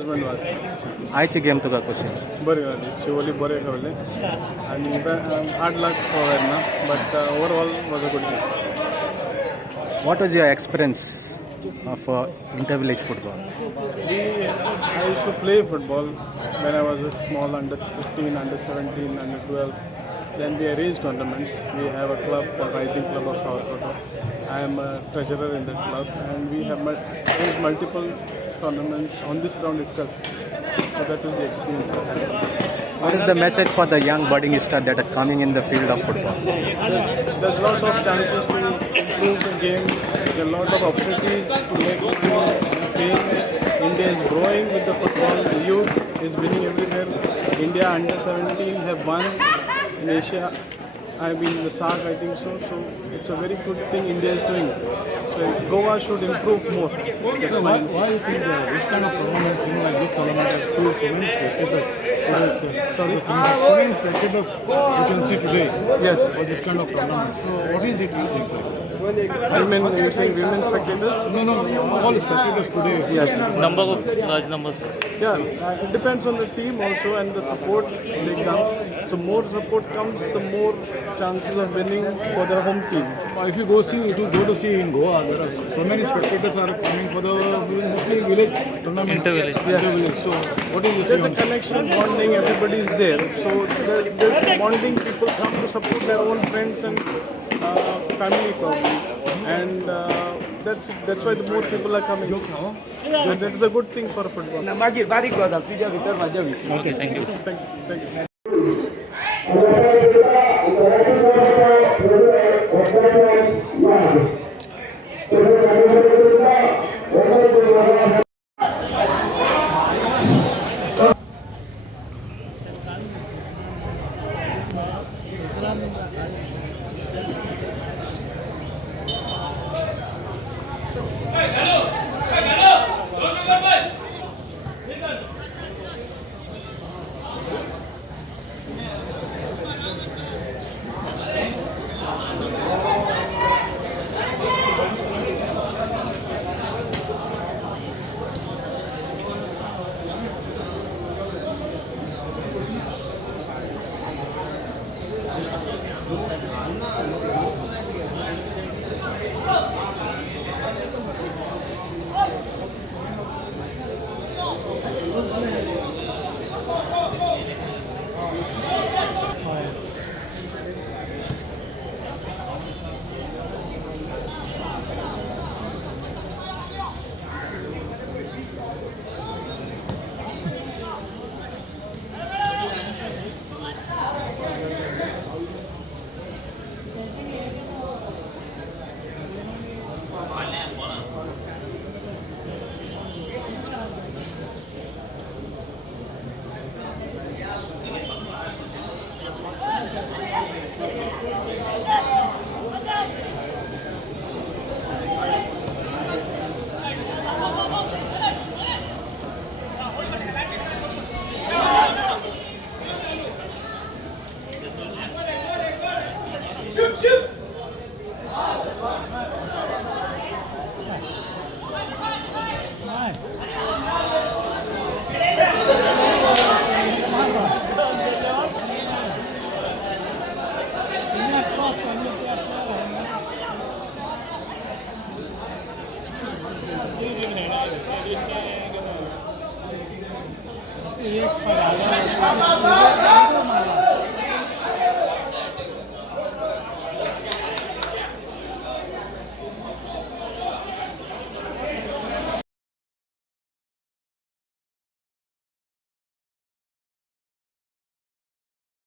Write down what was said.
आयची गेम तुका कशी बरी जाली शिवोली बरे खेळले आणि 8 लाख पळोवंक ना but overall was a good game. What was your experience of inter-village football? I used to play football when I was a small under 15, under 17, under 12. Then we arranged tournaments. We have a club called Rising Club of Savarkota. I am a treasurer in that club and we have arranged multiple tournaments on this ground itself. So that is the experience I had. What is the message for the young budding stars that are coming in the field of football? There's a lot of chances to improve the game. There are a lot of opportunities to make fame. India is growing with the football. The youth is winning everywhere. India under 17 have won in Asia. I mean the SARC, I think so. So it's a very good thing India is doing. So Goa should improve more. That's why you think this kind of tournament, like this tournament has pulled so many spectators? So many spectators you can see today. Yes. For this kind of tournament. So what is it you think? Women, you're saying women spectators? No, all spectators today. Yes. Number of large numbers. Yeah, it depends on the team also and the support they come. So more support comes, the more chances of winning for the home team. If you go to see in Goa, there are so many spectators are coming for the mostly village tournament. Inter-village. Inter-village. So what is There's the a connection, bonding, everybody is there. So there's bonding, people come to support their own friends and family probably. And that's why the more people are coming. And that is a good thing for football. Okay, thank you. Thank you. एक